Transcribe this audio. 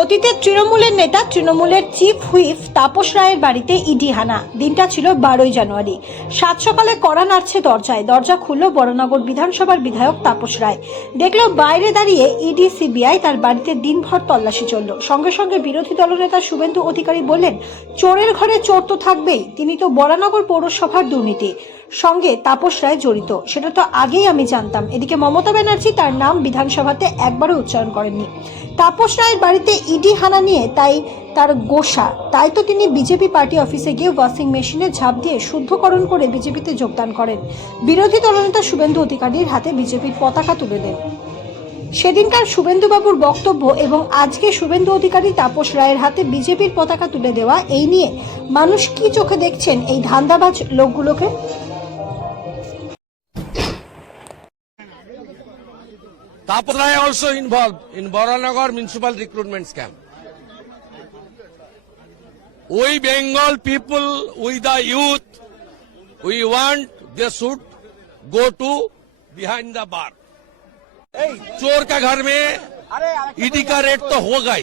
অতীতে তৃণমূলের নেতা তৃণমূলের চিফ হুইপ তাপস রায়ের বাড়িতে ইডি হানা। দিনটা ছিল 12ই জানুয়ারি। সাত সকালে কড়া নাড়ছে দরজায়। দরজা খুলল বড়নগর বিধানসভার বিধায়ক তাপস রায়। দেখলো বাইরে দাঁড়িয়ে ইডি সিবিআই। তার বাড়িতে দিনভর তল্লাশি চলল। সঙ্গে সঙ্গে বিরোধী দলনেতা শুভেন্দু অধিকারী বললেন, চোরের ঘরে চোর তো থাকবেই, তিনি তো বড়নগর পৌরসভার দুর্নীতি সঙ্গে তাপস রায় জড়িত, সেটা তো আগেই আমি জানতাম। এদিকে মমতা ব্যানার্জি তার নাম বিধানসভাতে একবারও উচ্চারণ করেননি। তাপস রায়ের বাড়িতে ইডি হানা নিয়ে তাই তার গোসা। তাই তো তিনি বিজেপি পার্টি অফিসে গিয়ে ওয়াশিং মেশিনে ঝাঁপ দিয়ে শুদ্ধকরণ করে বিজেপিতে যোগদান করেন। বিরোধী দলনেতা শুভেন্দু অধিকারীর হাতে বিজেপির পতাকা তুলে দেন। সেদিনকার শুভেন্দুবাবুর বক্তব্য এবং আজকে শুভেন্দু অধিকারী তাপস রায়ের হাতে বিজেপির পতাকা তুলে দেওয়া, এই নিয়ে মানুষ কি চোখে দেখছেন এই ধান্দাবাজ লোকগুলোকে? Tapas Rai also involved in Baranagar municipal recruitment scam. We Bengal people, we the youth, we want they should go to behind the bar. चोर का घर में ईडी का रेट तो होगा ही।